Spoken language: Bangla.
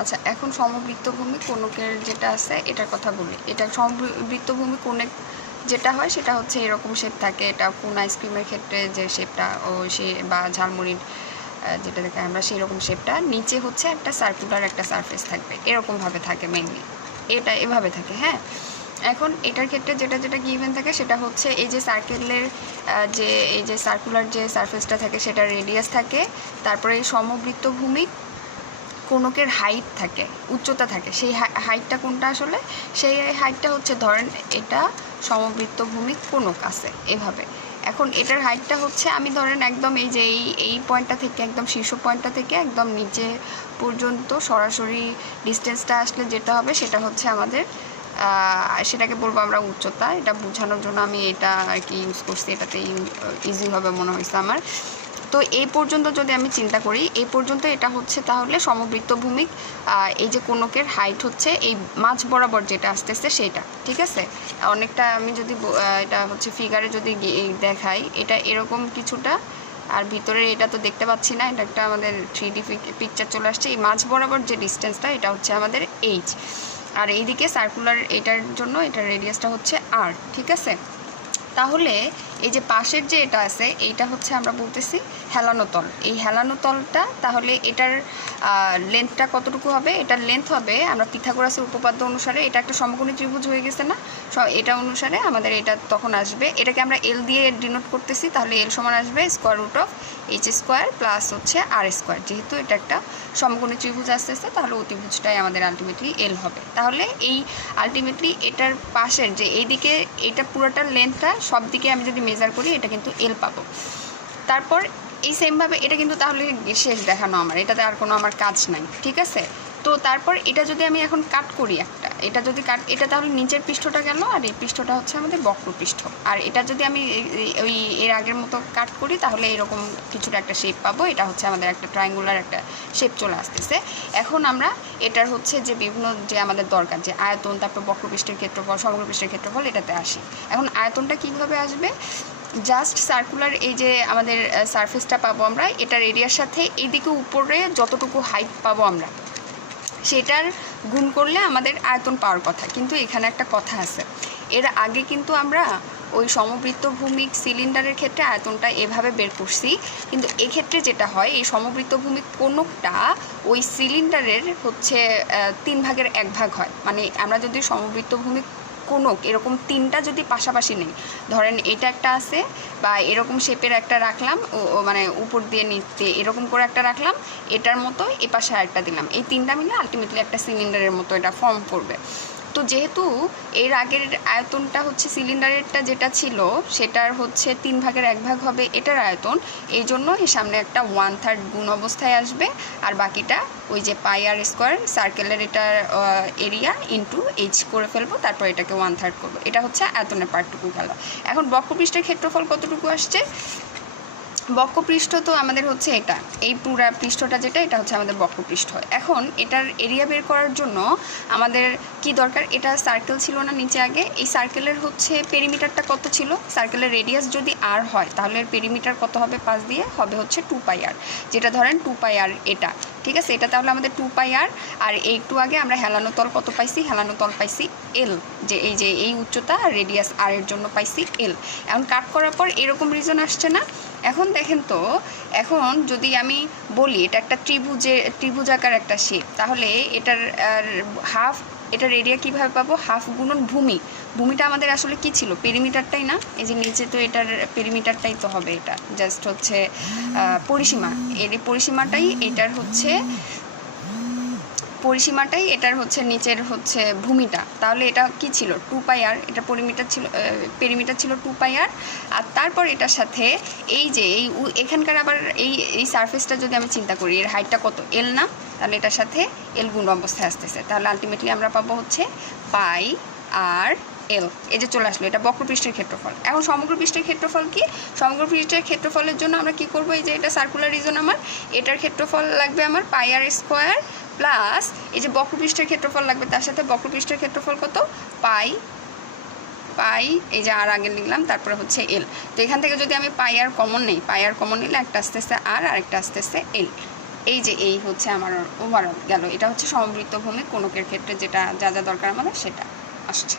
আচ্ছা, এখন সমবৃত্তভূমি কোণকের যেটা আছে এটার কথা বলি। এটা সমবৃত্তভূমি কোণক যেটা হয় সেটা হচ্ছে এরকম শেপ থাকে। এটা কোন আইসক্রিমের ক্ষেত্রে যে শেপটা সে বা ঝালমুড়ির যেটা দেখে আমরা সেই রকম শেপটা, নিচে হচ্ছে একটা সার্কুলার একটা সারফেস থাকবে, এরকমভাবে থাকে মেইনলি, এটা এভাবে থাকে। হ্যাঁ, এখন এটার ক্ষেত্রে যেটা যেটা গিভেন থাকে সেটা হচ্ছে এই যে সার্কেলের যে এই যে সার্কুলার যে সারফেসটা থাকে সেটা রেডিয়াস থাকে, তারপরে সমবৃত্তভূমি কোণকের হাইট থাকে, উচ্চতা থাকে। সেই হাইটটা কোনটা আসলে? সেই হাইটটা হচ্ছে ধরেন এটা সমবৃত্তভূমি কোণক আছে এভাবে। এখন এটার হাইটটা হচ্ছে আমি ধরেন একদম এই যে এই পয়েন্টটা থেকে একদম শীর্ষ পয়েন্টটা থেকে একদম নিচে পর্যন্ত সরাসরি ডিস্টেন্সটা আসলে যেটা হবে সেটা হচ্ছে আমাদের সেটাকে বলবো আমরা উচ্চতা। এটা বোঝানোর জন্য আমি এটা আর কি ইউজ করছি, এটাতে ইজি হবে মনে হয়েছে আমার। তো এই পর্যন্ত যদি আমি চিন্তা করি, এই পর্যন্ত এটা হচ্ছে তাহলে সমবৃত্তভূমিক এই যে কোণকের হাইট হচ্ছে এই মাঝ বরাবর যেটা আসতেছে সেটা, ঠিক আছে? অনেকটা আমি যদি এটা হচ্ছে ফিগারে যদি দেখাই, এটা এরকম কিছুটা, আর ভিতরে এটা তো দেখতে পাচ্ছি না, এটা একটা আমাদের 3D পিকচার চলে আসছে। এই মাঝ বরাবর যে ডিস্টেন্সটা এটা হচ্ছে আমাদের এইচ, আর এইদিকে সার্কুলার এটার জন্য এটার রেডিয়াসটা হচ্ছে আর, ঠিক আছে? তাহলে এই যে পাশের যে এটা আছে এইটা হচ্ছে আমরা বলতেছি হেলানো তল। এই হেলানো তলটা তাহলে এটার লেন্থটা কতটুকু হবে? এটার লেন্থ হবে, আমরা পিথাগোরাসের উপপাদ্য অনুসারে এটা একটা সমকোণী ত্রিভুজ হয়ে গেছে না, এটা অনুসারে আমাদের এটা তখন আসবে, এটাকে আমরা এল দিয়ে ডিনোট করতেছি, তাহলে এল সমান আসবে square root of h square plus হচ্ছে আর স্কোয়ার। যেহেতু এটা একটা সমকোণী ত্রিভুজ আসতেছে তাহলে অতিভুজটাই আমাদের আলটিমেটলি এল হবে। তাহলে এই আলটিমেটলি এটার পাশের যে এইদিকে এটা পুরোটার লেন্থটা সব দিকে আমি যদি মেজার করি এটা কিন্তু এল পাবো। তারপর এই সেমভাবে এটা কিন্তু তাহলে শেষ দেখানো আমার, এটাতে আর কোনো আমার কাজ নাই, ঠিক আছে? তো তারপর এটা যদি আমি এখন কাট করি একটা, এটা যদি এটা তাহলে নিচের পৃষ্ঠটা গেল, আর এই পৃষ্ঠটা হচ্ছে আমাদের বক্রপৃষ্ঠ। আর এটা যদি আমি ওই এর আগের মতো কাট করি তাহলে এরকম কিছুটা একটা শেপ পাবো। এটা হচ্ছে আমাদের একটা ট্রায়াঙ্গুলার একটা শেপ চলে আসতেছে। এখন আমরা এটার হচ্ছে যে বিভিন্ন যে আমাদের দরকার যে আয়তন, তারপর বক্রপৃষ্ঠের ক্ষেত্রফল, সমগ্র পৃষ্ঠের ক্ষেত্রফল, এটাতে আসি। এখন আয়তনটা কীভাবে আসবে? জাস্ট সার্কুলার এই যে আমাদের সারফেসটা পাবো আমরা, এটার এরিয়ার সাথে এইদিকে উপরে যতটুকু হাইট পাবো আমরা সেটার গুণ করলে আমাদের আয়তন পাওয়ার কথা। কিন্তু এখানে একটা কথা আছে, এর আগে কিন্তু আমরা ওই সমবৃত্তভূমিক সিলিন্ডারের ক্ষেত্রে আয়তনটা এভাবে বের করছি, কিন্তু এক্ষেত্রে যেটা হয় এই সমবৃত্তভূমিক কোণকটা ওই সিলিন্ডারের হচ্ছে 3 ভাগের 1 ভাগ হয়। মানে আমরা যদি সমবৃত্তভূমিক কোণক এরকম 3টা যদি পাশাপাশি নেই, ধরেন এটা একটা আছে বা এরকম শেপের একটা রাখলাম, মানে উপর দিয়ে নিচে এরকম করে একটা রাখলাম, এটার মতো এ পাশে আরেকটা দিলাম, এই 3টা মিলে আলটিমেটলি একটা সিলিন্ডারের মতো এটা ফর্ম করবে। তো যেহেতু এর আগের আয়তনটা হচ্ছে সিলিন্ডারেরটা যেটা ছিল সেটার হচ্ছে 3 ভাগের 1 ভাগ হবে এটার আয়তন, এই জন্য এর সামনে একটা 1/3 গুণ অবস্থায় আসবে, আর বাকিটা ওই যে পাই আর স্কোয়ার সার্কেলের এটার এরিয়া ইন্টু এইচ করে ফেলবো, তারপর এটাকে 1/3 করবো। এটা হচ্ছে আয়তনের পার্টটুকু গেল। এখন বক্রপৃষ্ঠের ক্ষেত্রফল কতটুকু আসছে? বক্রপৃষ্ঠ তো আমাদের হচ্ছে এটা, এই পুরা পৃষ্ঠটা যেটা এটা হচ্ছে আমাদের বক্রপৃষ্ঠ। এখন এটার এরিয়া বের করার জন্য আমাদের কি দরকার? এটা সার্কেল ছিল না নিচে আগে, এই সার্কেলের হচ্ছে পেরিমিটারটা কত ছিল? সার্কেলের রেডিয়াস যদি আর হয় তাহলে এর পেরিমিটার কত হবে? 5 দিয়ে হবে হচ্ছে 2πr, যেটা ধরেন 2πr এটা, ঠিক আছে? এটা তাহলে আমাদের 2πr। আর একটু আগে আমরা হেলানো তল কত পাইছি? হেলানো তল পাইছি এল, যে এই উচ্চতা আর রেডিয়াস আর এর জন্য পাইছি এল। এখন কাট করার পর এরকম রিজন আসছে না? এখন দেখেন তো, এখন যদি আমি বলি এটা একটা ত্রিভুজাকার একটা শেপ, তাহলে এটার হাফ, এটার এরিয়া কীভাবে পাবো? হাফ গুণন ভূমিটা আমাদের আসলে কি ছিল? পেরিমিটারটাই না? এই যে নিচে তো এটার পেরিমিটারটাই তো হবে, এটা জাস্ট হচ্ছে পরিসীমা, এর পরিসীমাটাই এটার হচ্ছে এটার হচ্ছে নিচের হচ্ছে ভূমিটা। তাহলে এটা কি ছিল? 2πr, এটা পেরিমিটার ছিল 2πr। আর তারপর এটার সাথে এই যে এখানকার আবার এই সারফেসটা যদি আমি চিন্তা করি, এর হাইটটা কত? এল না? তাহলে এটার সাথে এল গুণ অবস্থায় আসতেছে, তাহলে আলটিমেটলি আমরা পাবো হচ্ছে পাই আর এল। এই যে চলে আসলো, এটা বক্রপৃষ্ঠের ক্ষেত্রফল। এখন সমগ্র পৃষ্ঠের ক্ষেত্রফল কি? সমগ্র পৃষ্ঠের ক্ষেত্রফলের জন্য আমরা কি করব? এই যে এটা সার্কুলার রিজন, আমার এটার ক্ষেত্রফল লাগবে আমার পাই আর স্কোয়ার প্লাস এই যে বক্রপৃষ্ঠের ক্ষেত্রফল লাগবে, তার সাথে বক্রপৃষ্ঠের ক্ষেত্রফল কত? পাই এই যে আর আগে লিখলাম, তারপরে হচ্ছে এল। তো এখান থেকে যদি আমি পাই আর কমন নিই, পাই আর কমন নিলে একটা আসতেছে আর আরেকটা আসতেছে এল। এই যে এই হচ্ছে আমার ওভারঅল গেল, এটা হচ্ছে সমবৃত্তভূমি কোণকের ক্ষেত্রে যেটা যা যা দরকার আমাদের সেটা আসছে।